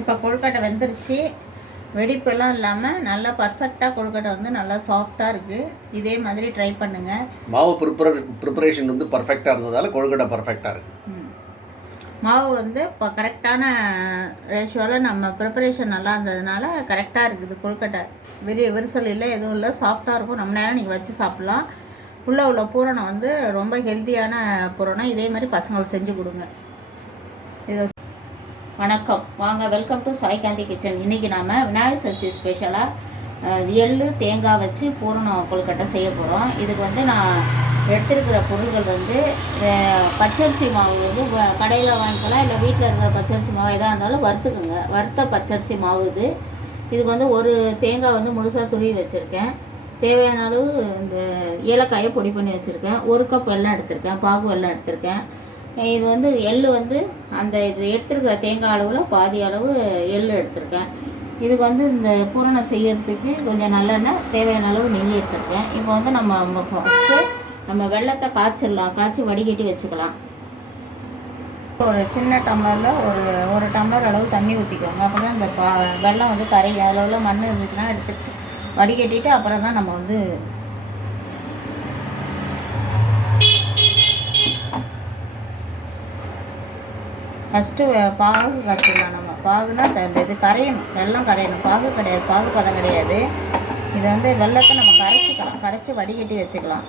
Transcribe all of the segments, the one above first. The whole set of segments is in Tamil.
இப்போ கொழுக்கட்டை வெந்துருச்சு. வெடிப்பெல்லாம் இல்லாமல் நல்லா பர்ஃபெக்டாக கொழுக்கட்டை வந்து நல்லா சாஃப்டாக இருக்குது இதே மாதிரி ட்ரை பண்ணுங்கள் மாவு ப்ரிப்பரே ப்ரிப்பரேஷன் வந்து பர்ஃபெக்டாக இருந்ததால கொழுக்கட்டை பர்ஃபெக்டாக இருக்கு. மாவு வந்து இப்போ கரெக்டான ரேஷியோவில் நம்ம ப்ரிப்பரேஷன் நல்லா இருந்ததுனால கரெக்டாக இருக்குது கொழுக்கட்டை. விரி விரிசல் இல்லை எதுவும் இல்லை. சாஃப்டாக இருக்கும். நம்ம நேரம் நீங்கள் வச்சு சாப்பிட்லாம். உள்ளே உள்ள பூரணம் வந்து ரொம்ப ஹெல்த்தியான பூரணம். இதே மாதிரி பசங்களுக்கு செஞ்சு கொடுங்க. இது வணக்கம். வாங்க வெல்கம் டு சாய்காந்தி கிச்சன் இன்றைக்கி நாம் விநாயகர் சதுர்த்தி ஸ்பெஷலாக எள்ளு தேங்காய் வச்சு பூரணம் கொழுக்கட்டை செய்ய போகிறோம் இதுக்கு வந்து நான் எடுத்துருக்கிற பொருள்கள் வந்து பச்சரிசி மாவு வந்து கடையில் வாங்கிக்கலாம் இல்லை வீட்டில் இருக்கிற பச்சரிசி மாவு எதாக இருந்தாலும் வறுத்துக்குங்க. வறுத்த பச்சரிசி மாவு இது. இதுக்கு வந்து ஒரு தேங்காய் வந்து முழுசாக துருவி வச்சுருக்கேன். தேவையான அளவு இந்த ஏலக்காயை பொடி பண்ணி வச்சுருக்கேன். ஒரு கப் வெல்லம் எடுத்திருக்கேன். பாகு வெள்ளம் எடுத்திருக்கேன். இது வந்து எள் வந்து அந்த இது எடுத்துருக்கிற தேங்காய் அளவில் பாதி அளவு எள் எடுத்திருக்கேன். இதுக்கு வந்து இந்த பூரணம் செய்யறதுக்கு கொஞ்சம் நல்லெண்ணெய் தேவையான அளவு நெய் எடுத்திருக்கேன். இப்போ வந்து நம்ம ஃபஸ்ட்டு நம்ம வெள்ளத்தை காய்ச்சிடலாம். காய்ச்சி வடிகட்டி வச்சுக்கலாம். ஒரு சின்ன டம்ளரில் ஒரு ஒரு டம்ளர் அளவு தண்ணி ஊற்றிக்கோங்க அப்போ தான் இந்த பா வெள்ளம் வந்து கரையும். அதில் உள்ள மண் இருந்துச்சுன்னா எடுத்துட்டு வடிகட்டிட்டு அப்புறம் தான் நம்ம வந்து ஃபஸ்ட்டு பாகு காய்ச்சிடலாம் நம்ம? பாகுனா அந்த இந்த இது கரையணும். வெள்ளம் கரையணும். பாகு கிடையாது. பாகு பதம் கிடையாது. இது வந்து வெள்ளத்தை நம்ம கரைச்சிக்கலாம். கரைச்சி வடிகட்டி வச்சுக்கலாம்.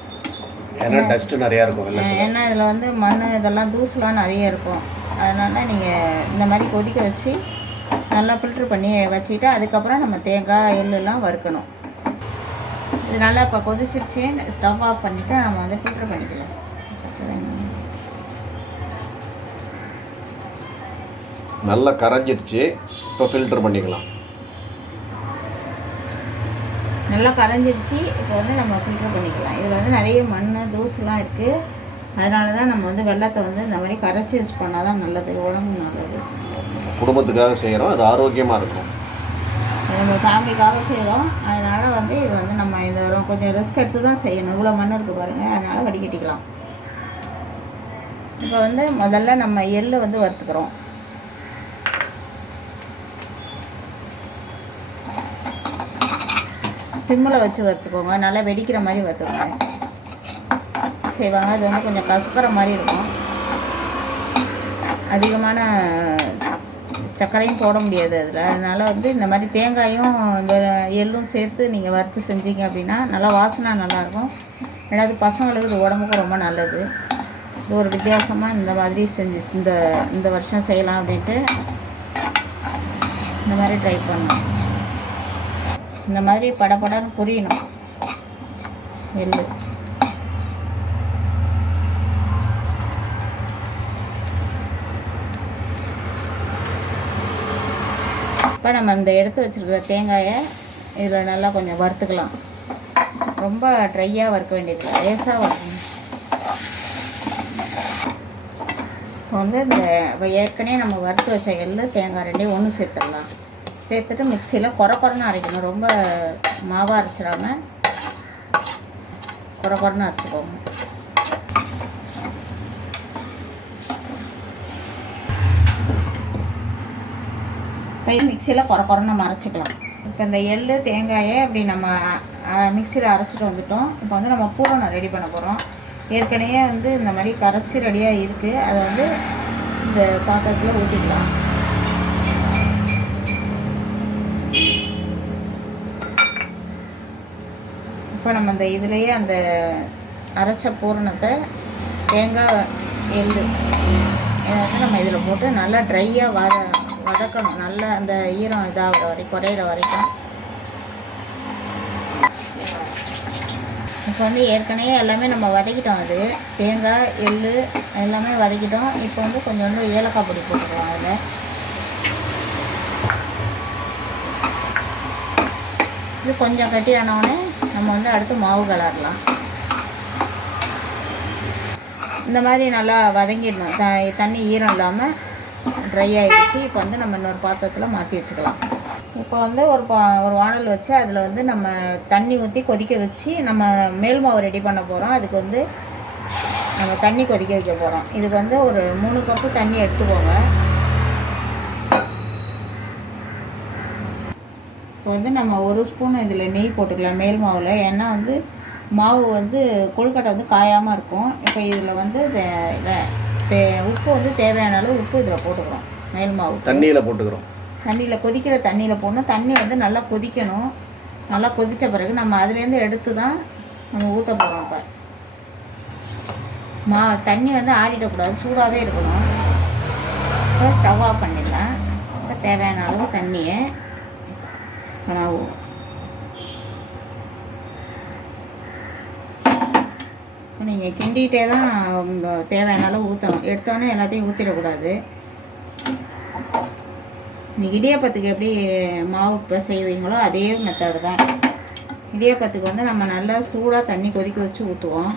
ஏன்னா டஸ்ட்டு நிறையா இருக்கும் அஹ் வெள்ளத்தில் ஏன்னா இதில் வந்து மண் இதெல்லாம் தூசுலாம் நிறைய இருக்கும். அதனால் நீங்கள் இந்த மாதிரி கொதிக்க வச்சு நல்லா ஃபில்ட்ரு பண்ணி வச்சுக்கிட்டு அதுக்கப்புறம் நம்ம தேங்காய் எள்ளுலாம் வறுக்கணும். இது நல்லா இப்போ கொதிச்சிருச்சு. ஸ்டவ் ஆஃப் பண்ணிவிட்டு நம்ம வந்து ஃபில்ட்ரு பண்ணிக்கலாம். நல்லா கரைஞ்சிருச்சு. இப்போ ஃபில்டர் பண்ணிக்கலாம். நல்லா கரைஞ்சிடுச்சு இப்போ வந்து நம்ம ஃபில்ட்ரு பண்ணிக்கலாம். இதில் வந்து நிறைய மண் தூசுலாம் இருக்குது அதனால தான் நம்ம வந்து வெள்ளத்தை வந்து இந்த மாதிரி கரைச்சி யூஸ் பண்ணால் தான் நல்லது. உடம்புக்கு நல்லது. குடும்பத்துக்காக செய்கிறோம் அது ஆரோக்கியமாக இருக்கும். நம்ம ஃபேமிலிக்காக செய்கிறோம் அதனால் வந்து இது வந்து நம்ம இந்த கொஞ்சம் ரிஸ்க் எடுத்து தான் செய்யணும். இவ்வளோ மண் இருக்குது பாருங்கள் அதனால் வடிகட்டிக்கலாம். இப்போ வந்து முதல்ல நம்ம எள்ளு வந்து வறுத்துக்கிறோம். சிம்மில் வச்சு வறுத்துக்கோங்க. நல்லா வெடிக்கிற மாதிரி வறுத்துக்கோங்க. செய்வாங்க அது வந்து கொஞ்சம் கசக்கிற மாதிரி இருக்கும். அதிகமான சர்க்கரையும் போட முடியாது அதில். அதனால் வந்து இந்த மாதிரி தேங்காயும் இந்த எள்ளும் சேர்த்து நீங்கள் வறுத்து செஞ்சீங்க அப்படின்னா நல்லா வாசனை நல்லாயிருக்கும். ரெண்டாவது பசங்களுக்கு இது உடம்புக்கும் ரொம்ப நல்லது. இது ஒரு வித்தியாசமாக இந்த மாதிரி செஞ்சு இந்த இந்த வருஷம் செய்யலாம் அப்படின்ட்டு இந்த மாதிரி ட்ரை பண்ணோம். இந்த மாதிரி படப்படன்னு புரியணும். எள்ளு இப்போ நம்ம இந்த எடுத்து வச்சிருக்கிற தேங்காயை இதில் நல்லா கொஞ்சம் வறுத்துக்கலாம். ரொம்ப ட்ரையாக வறுக்க வேண்டியது லேசாக வறுக்கணும். இப்போ வந்து இந்த ஏற்கனவே நம்ம வறுத்து வச்ச எள்ளு தேங்காய் ரெண்டையும் ஒன்று சேர்த்துடலாம். சேர்த்துட்டு மிக்சியில் குறை குறைன்னு அரைக்கணும். ரொம்ப மாவாக அரைச்சிடாம குறை குறைன்னு அரைச்சிக்கோங்க. இப்போ மிக்சியில் குறை குறை நம்ம அரைச்சிக்கலாம். இப்போ இந்த எள் தேங்காயை அப்படி நம்ம மிக்சியில் அரைச்சிட்டு வந்துட்டோம். இப்போ வந்து நம்ம பூரணம் ரெடி பண்ண போகிறோம் ஏற்கனவே வந்து இந்த மாதிரி கரைச்சி ரெடியாக இருக்குது அதை வந்து இந்த பாத்திரத்தில் ஊற்றிக்கலாம் இப்போ நம்ம இந்த இதுலேயே அந்த அரைச்ச பூரணத்தை தேங்காய் எள்ளு எல்லாத்தையும் நம்ம இதில் போட்டு நல்லா ட்ரையாக வத வதக்கணும். நல்லா அந்த ஈரம் இதாகிற வரைக்கும் குறையிற வரைக்கும். இப்போ வந்து ஏற்கனவே எல்லாமே நம்ம வதக்கிட்டோம் அது. தேங்காய் எள்ளு எல்லாமே வதக்கிட்டோம். இப்போ வந்து கொஞ்சோண்டு ஏலக்காய் பொடி போட்டுக்கலாம் அதில். இது கொஞ்சம் கட்டி ஆனவுடனே நம்ம வந்து அடுத்து மாவு கலரலாம். இந்த மாதிரி நல்லா வதங்கிடணும். த தண்ணி ஈரம் இல்லாமல் ட்ரை ஆகிடுச்சு இப்போ வந்து நம்ம இன்னொரு பாத்திரத்தில் மாற்றி வச்சுக்கலாம். இப்போ வந்து ஒரு பா ஒரு வானல் வச்சு அதில் வந்து நம்ம தண்ணி ஊற்றி கொதிக்க வச்சு நம்ம மேல் மாவு ரெடி பண்ண போகிறோம் அதுக்கு வந்து நம்ம தண்ணி கொதிக்க வைக்க போகிறோம் இதுக்கு வந்து ஒரு மூணு கப்பு தண்ணி எடுத்துக்கோங்க. இப்போ வந்து நம்ம ஒரு ஸ்பூன் இதில் நெய் போட்டுக்கலாம் மேல் மாவில். ஏன்னா வந்து மாவு வந்து கொழுக்கட்டை வந்து காயாமல் இருக்கும். இப்போ இதில் வந்து உப்பு வந்து தேவையான அளவு உப்பு இதில் போட்டுக்கிறோம் மேல் மாவு தண்ணியில் போட்டுக்கிறோம். தண்ணியில் கொதிக்கிற தண்ணியில் போடணும். தண்ணி வந்து நல்லா கொதிக்கணும். நல்லா கொதித்த பிறகு நம்ம அதுலேருந்து எடுத்து தான் நம்ம ஊற்ற போகிறோம் இப்போ. மா தண்ணி வந்து ஆறிடக்கூடாது. சூடாகவே இருக்கணும். ஸ்டவ் ஆஃப் பண்ணிடலாம். தேவையான அளவு தண்ணியை இப்போ நீங்கள் கிண்டிகிட்டே தான் தேவையான அளவு ஊற்றணும் எடுத்தோன்னே எல்லாத்தையும் ஊற்றிடக்கூடாது நீங்கள் இடியாப்பத்துக்கு எப்படி மாவு இப்போ செய்வீங்களோ அதே மெத்தடு தான். இடியாப்பத்துக்கு வந்து நம்ம நல்லா சூடாக தண்ணி கொதிக்க வச்சு ஊற்றுவோம்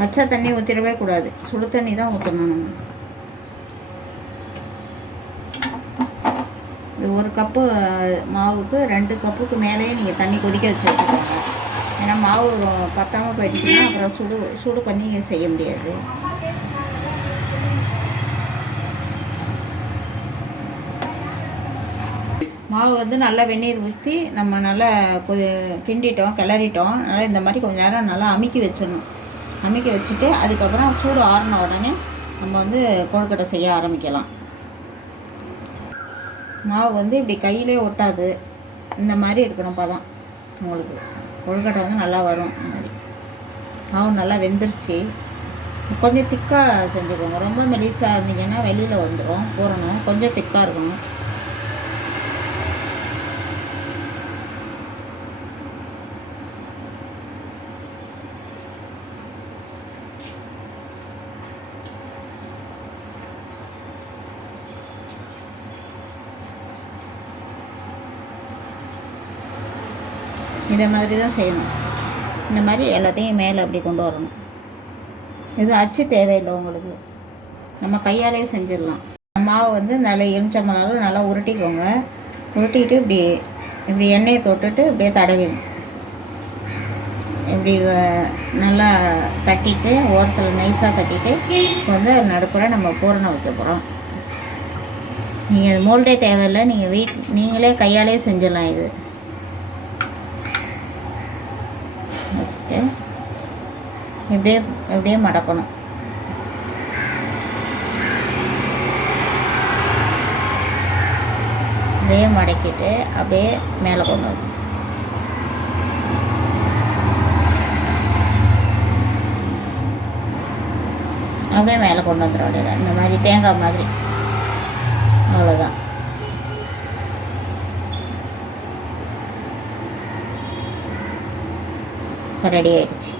பச்சை தண்ணி ஊற்றிடவே கூடாது. சுடு தண்ணி தான் ஊற்றணும் நம்ம. இது ஒரு கப்பு மாவுக்கு ரெண்டு கப்புக்கு மேலேயே நீங்கள் தண்ணி கொதிக்க வச்சு வச்சுக்கோங்க ஏன்னா மாவு பத்தாமல் போயிடுச்சுன்னா அப்புறம் சுடு சுடு பண்ணி செய்ய முடியாது. மாவு வந்து நல்லா வெந்நீர் ஊற்றி நம்ம நல்லா கொ கிண்டிட்டோம் கிளறிட்டோம். நல்லா இந்த மாதிரி கொஞ்சம் நேரம் நல்லா அமுக்கி வச்சிடணும். அமுக்கி வச்சுட்டு அதுக்கப்புறம் சூடு ஆறின உடனே நம்ம வந்து கொழுக்கட்டை செய்ய ஆரம்பிக்கலாம். மாவு வந்து இப்படி கையிலே ஒட்டாது. இந்த மாதிரி இருக்கணும்ப்பா தான் உங்களுக்கு. கொழுக்கட்டை வந்து நல்லா வரும் மாதிரி. மாவு நல்லா வெந்துருச்சு. கொஞ்சம் திக்காக செஞ்சுக்கோங்க. ரொம்ப மெலிசாக இருந்தீங்கன்னா வெளியில் வந்துடும் போடணும் கொஞ்சம் திக்காக இருக்கணும். இதை மாதிரி தான் செய்யணும். இந்த மாதிரி எல்லாத்தையும் மேலே அப்படி கொண்டு வரணும். இது அச்சு தேவையில்லை உங்களுக்கு. நம்ம கையாலே செஞ்சிடலாம். மாவை வந்து நல்லா எலுமிச்சம்பழம் நல்லா உருட்டிக்கோங்க. உருட்டிட்டு இப்படி இப்படி எண்ணெயை தொட்டுட்டு இப்படியே தடவிடணும். இப்படி நல்லா தட்டிட்டு ஓரத்தில் நைஸாக தட்டிட்டு வந்து நடுப்புற நம்ம பூரணம் வைக்க போகிறோம் நீங்கள் மோல்டே தேவையில்லை. நீங்கள் வீட் நீங்களே கையாலே செஞ்சிடலாம் இது. வச்சுட்டு இப்படியே இப்படியே மடக்கணும். அப்படியே மடக்கிட்டு அப்படியே மேலே கொண்டு வந்து அப்படியே மேலே கொண்டு வந்துட வேண்டியதான் இந்த மாதிரி தேங்காய் மாதிரி. அவ்வளோதான் ரெடி ஆயிடுச்சு.